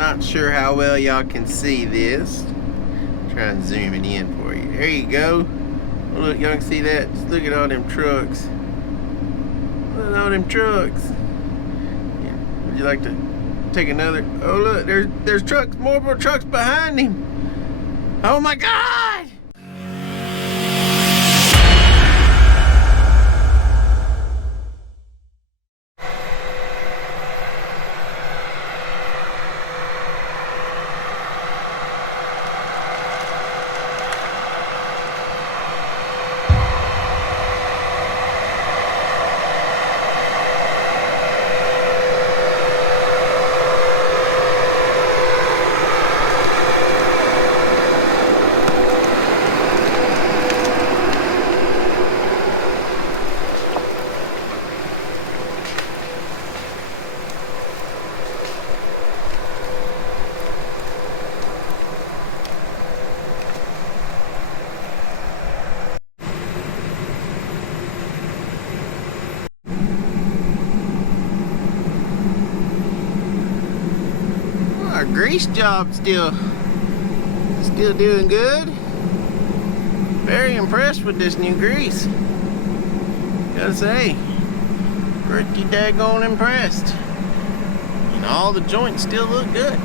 Not sure how well y'all can see this. Try and zoom it in for you. There you go. Oh, look, y'all can see that. Just look at all them trucks. Look at all them trucks. Yeah. Would you like to take another? Oh look, there's trucks, more trucks behind him. Oh my God! Our grease job still doing good. Very impressed with this new grease. Gotta say, pretty daggone impressed. And all the joints still look good.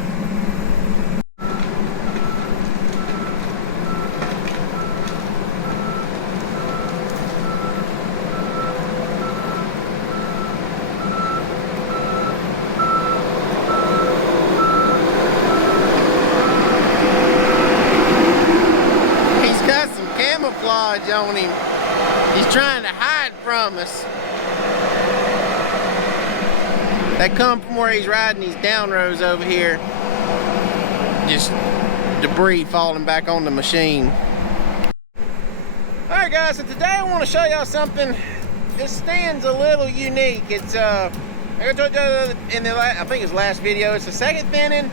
On him. He's trying to hide from us. That come from where he's riding these down rows over here. Just debris falling back on the machine. Alright guys, so today I want to show y'all something. This stand's a little unique. It's I told you in the I think it's last video, it's a second thinning.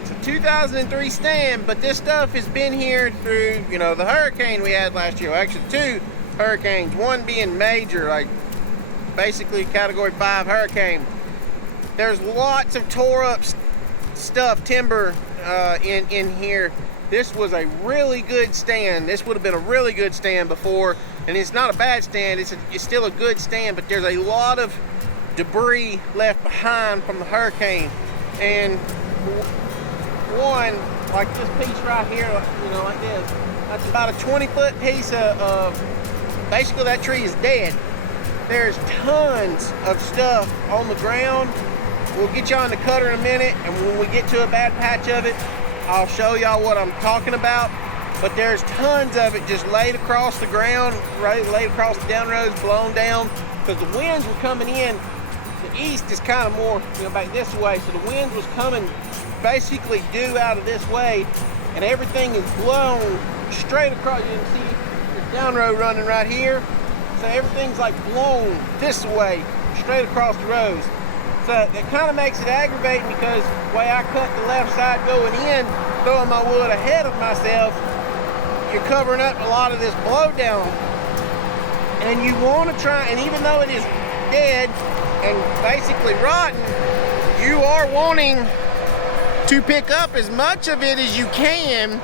It's a 2003 stand, but this stuff has been here through, you know, the hurricane we had last year. Well, actually 2 hurricanes, one being major, like basically category 5 hurricane. There's lots of tore up stuff, timber in here. This was a really good stand. This would have been a really good stand before, and it's not a bad stand. It's still a good stand, but there's a lot of debris left behind from the hurricane. And one, like this piece right here, you know, like this, that's about a 20-foot piece of basically that tree is dead. There's tons of stuff on the ground. We'll get you on the cutter in a minute, and when we get to a bad patch of it, I'll show y'all what I'm talking about. But there's tons of it just laid across the ground, right, laid across the down roads, blown down, because the winds were coming in. The east is kind of more, you know, back this way, so the wind was coming basically due out of this way, and everything is blown straight across. You can see the down road running right here, so everything's like blown this way, straight across the roads. So it kind of makes it aggravating, because the way I cut the left side going in, throwing my wood ahead of myself, you're covering up a lot of this blowdown. And you want to try, and even though it is dead and basically rotten, you are wanting to pick up as much of it as you can.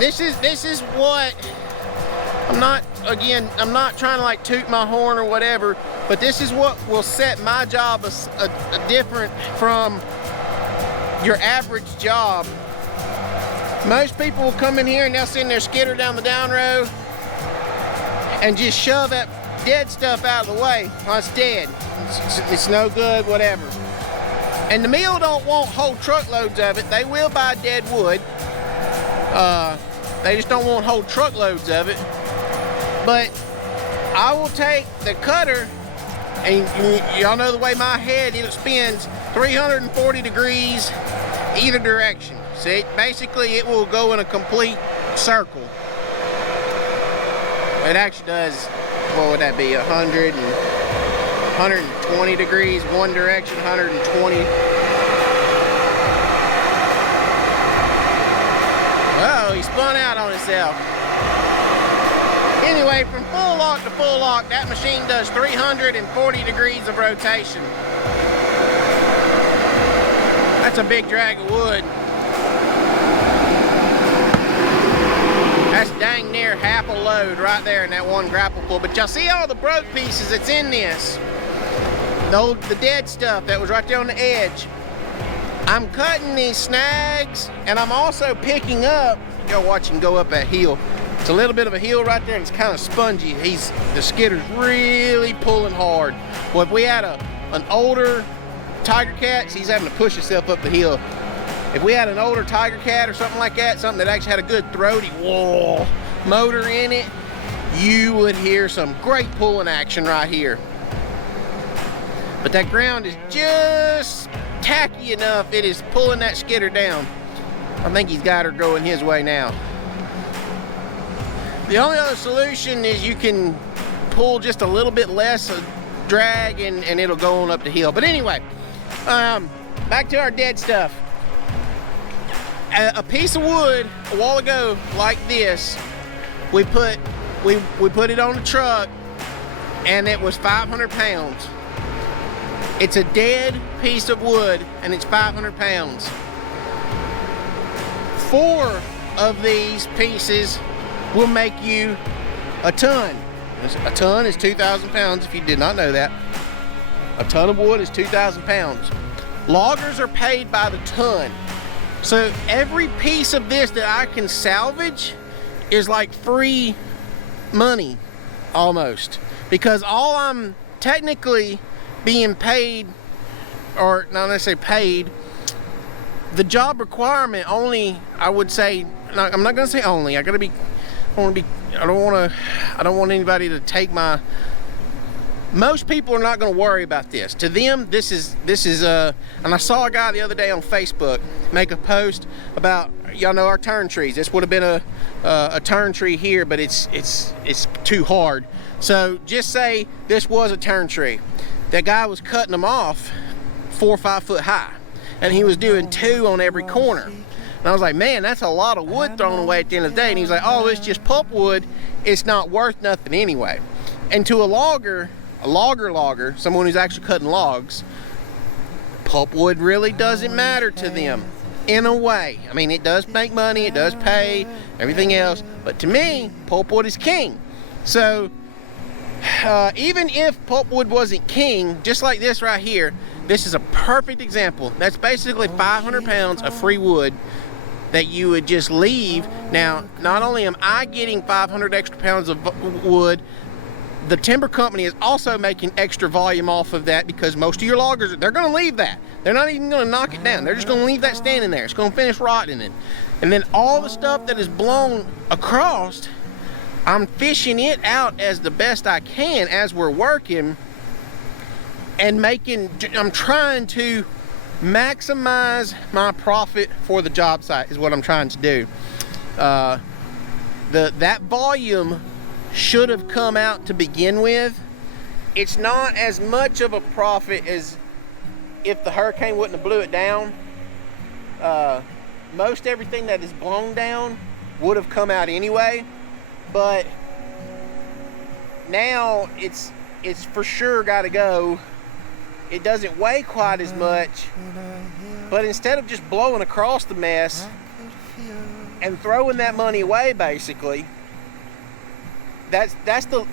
This is what I'm not trying to like toot my horn or whatever, but this is what will set my job a different from your average job. Most people will come in here and they'll send their skidder down the down row and just shove that dead stuff out of the way. Well, it's dead. It's no good, whatever. And the mill don't want whole truckloads of it. They will buy dead wood. They just don't want whole truckloads of it. But I will take the cutter, and y'all know the way my head, it spins 340 degrees either direction. See, basically it will go in a complete circle. It actually does, what would that be, 120 degrees one direction, 120. Oh, he spun out on himself. Anyway, from full lock to full lock, that machine does 340 degrees of rotation. That's a big drag of wood. That's dang near half a load right there in that one grapple pull. But y'all see all the broke pieces that's in this? The dead stuff that was right there on the edge. I'm cutting these snags, and I'm also picking up, y'all watch him go up that hill. It's a little bit of a hill right there, and it's kind of spongy. The skidder's really pulling hard. Well, if we had an older Tigercat, he's having to push himself up the hill. If we had an older Tigercat or something like that, something that actually had a good throaty whoa motor in it, you would hear some great pulling action right here. But that ground is just tacky enough, it is pulling that skidder down. I think he's got her going his way now. The only other solution is you can pull just a little bit less of drag and it'll go on up the hill. But anyway, back to our dead stuff. A piece of wood a while ago like this, we put it on the truck, and it was 500 pounds. It's a dead piece of wood, and it's 500 pounds. 4 of these pieces will make you a ton. A ton is 2,000 pounds, if you did not know that. A ton of wood is 2,000 pounds. Loggers are paid by the ton. So every piece of this that I can salvage is like free money, almost. Because all I'm technically being paid, or not necessarily paid, the job requirement only, I would say, I'm not gonna say only, I don't want anybody to take my, most people are not going to worry about this. To them, this is and I saw a guy the other day on Facebook make a post about, y'all know our turn trees. This would have been a turn tree here, but it's too hard. So just say this was a turn tree. That guy was cutting them off 4 or 5 foot high, and he was doing 2 on every corner. And I was like, man, that's a lot of wood thrown away at the end of the day. And he's like, oh, it's just pulpwood. It's not worth nothing anyway. And to a logger, someone who's actually cutting logs, pulpwood really doesn't matter to them in a way. I mean, it does make money, it does pay, everything else. But to me, pulpwood is king. So even if pulpwood wasn't king, just like this right here, this is a perfect example. That's basically 500 pounds of free wood that you would just leave. Now, not only am I getting 500 extra pounds of wood, the timber company is also making extra volume off of that, because most of your loggers, they're going to leave that. They're not even going to knock it down. They're just going to leave that standing there. It's going to finish rotting it. And then all the stuff that is blown across, I'm fishing it out as the best I can as we're working, and I'm trying to maximize my profit for the job site is what I'm trying to do. That volume should have come out to begin with. It's not as much of a profit as if the hurricane wouldn't have blew it down. Most everything that is blown down would have come out anyway, but now it's for sure got to go. It doesn't weigh quite as much, but instead of just blowing across the mess and throwing that money away, basically, that's the,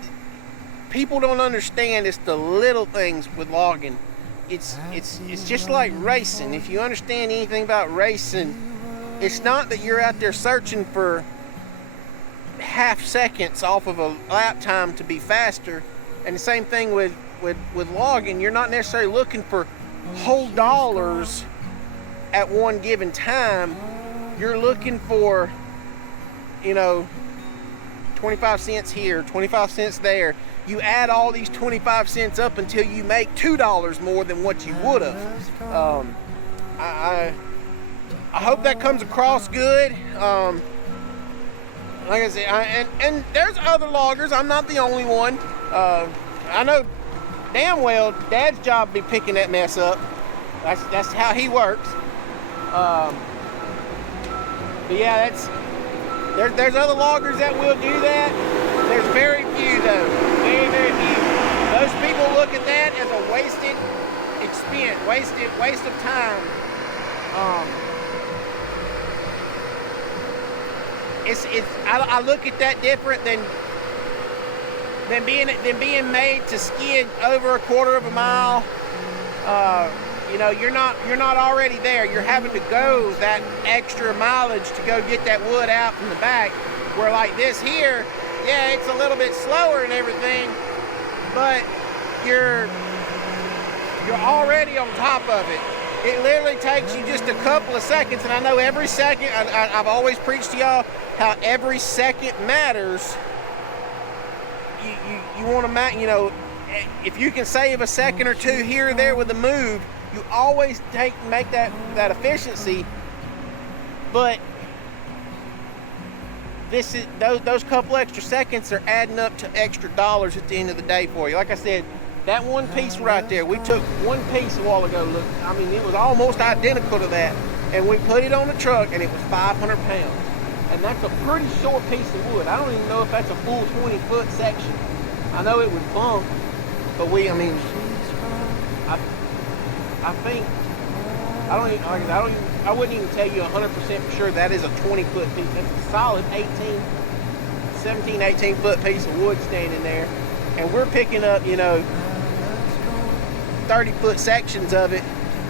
people don't understand. It's the little things with logging. It's just like racing. If you understand anything about racing, it's not that you're out there searching for half seconds off of a lap time to be faster. And the same thing with logging. You're not necessarily looking for whole dollars at one given time. You're looking for, 25 cents here, 25 cents there. You add all these 25 cents up until you make $2 more than what you would have. I hope that comes across good. Like I said, and there's other loggers. I'm not the only one. I know damn well Dad's job be picking that mess up. That's how he works. But yeah, there's other loggers that will do that. There's very few though, very, very few. Most people look at that as a wasted expense, waste of time. I look at that different than being made to skid over a quarter of a mile. You know, you're not already there. You're having to go that extra mileage to go get that wood out from the back. Where like this here, yeah, it's a little bit slower and everything, but you're already on top of it. It literally takes you just a couple of seconds, and I know every second, I've always preached to y'all how every second matters. You want to, you know, if you can save a second or two here or there with a move, you always make that efficiency. But this is those couple extra seconds are adding up to extra dollars at the end of the day for you. Like I said, that one piece right there, we took one piece a while ago. Look, I mean, it was almost identical to that, and we put it on the truck, and it was 500 pounds. And that's a pretty short piece of wood. I don't even know if that's a full 20-foot section. I know it would bump, but I think, I wouldn't even tell you 100% for sure that is a 20-foot piece. That's a solid 17, 18-foot piece of wood standing there. And we're picking up, you know, 30-foot sections of it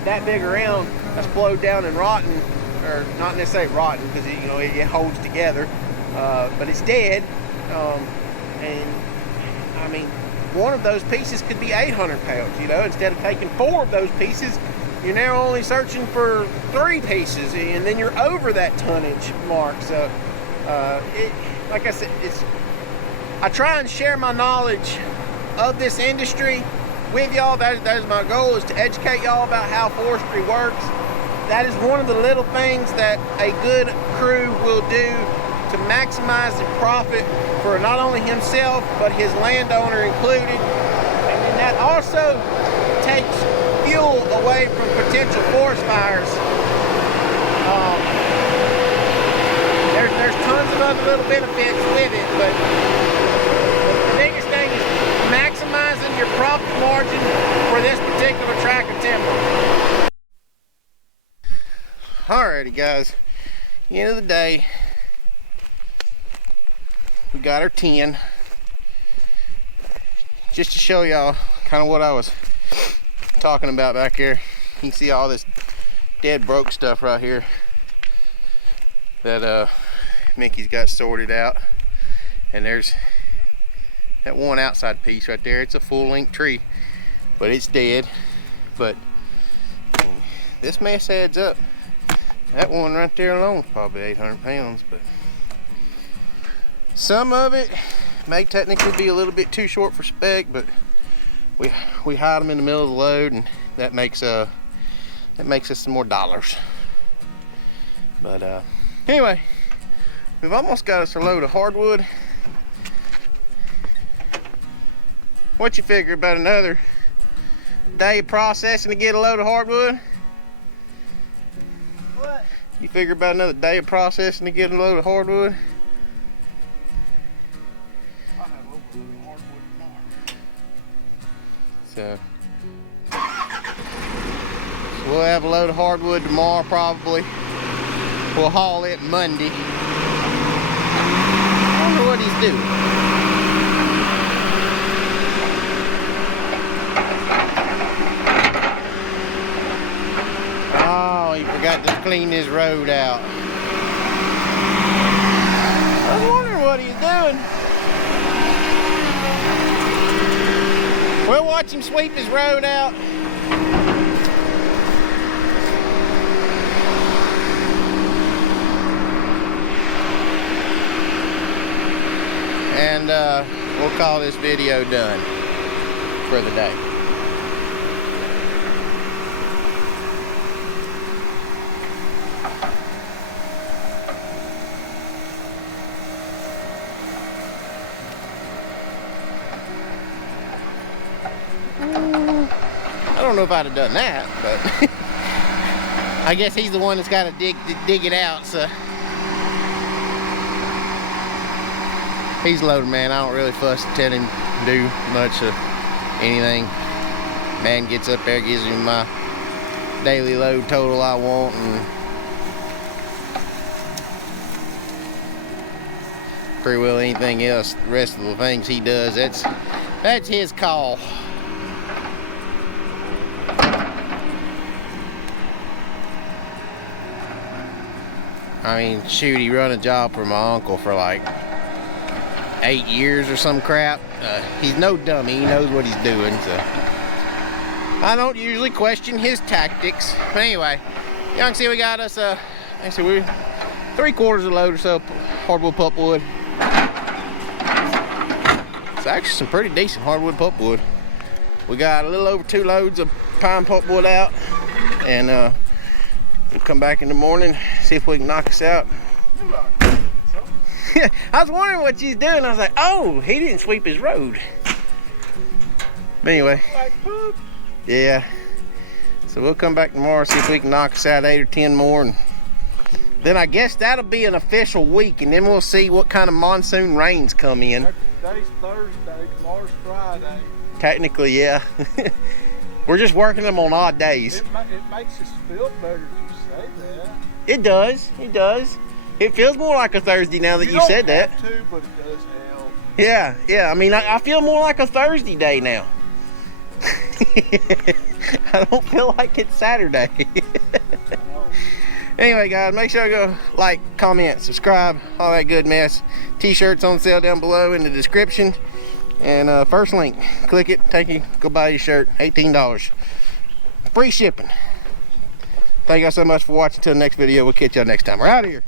that big around that's blowed down and rotten, or not necessarily rotten because you know it holds together, but it's dead. And I mean, one of those pieces could be 800 pounds. You know, instead of taking 4 of those pieces, you're now only searching for 3 pieces, and then you're over that tonnage mark. So, like I said, I try and share my knowledge of this industry with y'all. That is my goal, is to educate y'all about how forestry works. That is one of the little things that a good crew will do to maximize the profit for not only himself, but his landowner included. And then that also takes fuel away from potential forest fires. There's tons of other little benefits with it, but the biggest thing is maximizing your profit margin for this particular tract of timber. Alrighty guys, at the end of the day, we got our 10. Just to show y'all kind of what I was talking about back here. You can see all this dead broke stuff right here that Mickey's got sorted out. And there's that one outside piece right there. It's a full-length tree, but it's dead. But this mess adds up. That one right there alone is probably 800 pounds, but some of it may technically be a little bit too short for spec, but we hide them in the middle of the load, and that makes us some more dollars. But anyway, we've almost got us a load of hardwood. What you figure about another day of processing to get a load of hardwood? What? You figure about another day of processing to get a load of hardwood? I'll have a load of hardwood tomorrow. So we'll have a load of hardwood tomorrow probably. We'll haul it Monday. I wonder what he's doing. Oh, he forgot to clean his road out. I was wondering what he's doing. We'll watch him sweep his road out. And we'll call this video done for the day. I don't know if I'd have done that, but I guess he's the one that's got to dig it out, so. He's loaded, man. I don't really fuss and tell him to do much of anything. Man gets up there, gives him my daily load total I want, and pretty well anything else, the rest of the things he does, that's his call. I mean, shoot, he run a job for my uncle for like 8 years or some crap. He's no dummy, he knows what he's doing, so I don't usually question his tactics. But anyway, you can see we got us we're 3/4 of the load or so hardwood pulpwood. It's actually some pretty decent hardwood pulpwood. We got a little over 2 loads of pine pulpwood out, and we'll come back in the morning, see if we can knock us out. I was wondering what she's doing. I was like, oh, he didn't sweep his road. But anyway, yeah. So we'll come back tomorrow, see if we can knock us out 8 or 10 more. And then I guess that'll be an official week, and then we'll see what kind of monsoon rains come in. Today's Thursday, tomorrow's Friday. Technically, yeah. We're just working them on odd days. It makes us feel better if you say that. It does. It does. It feels more like a Thursday now that you said that. You don't have to, but it does help. Yeah, yeah. I mean, I feel more like a Thursday day now. I don't feel like it's Saturday. Anyway, guys, make sure to go like, comment, subscribe, all that good mess. T-shirts on sale down below in the description. And first link, click it, take you, go buy your shirt, $18. Free shipping. Thank you guys so much for watching. Till the next video, we'll catch y'all next time. We're out of here.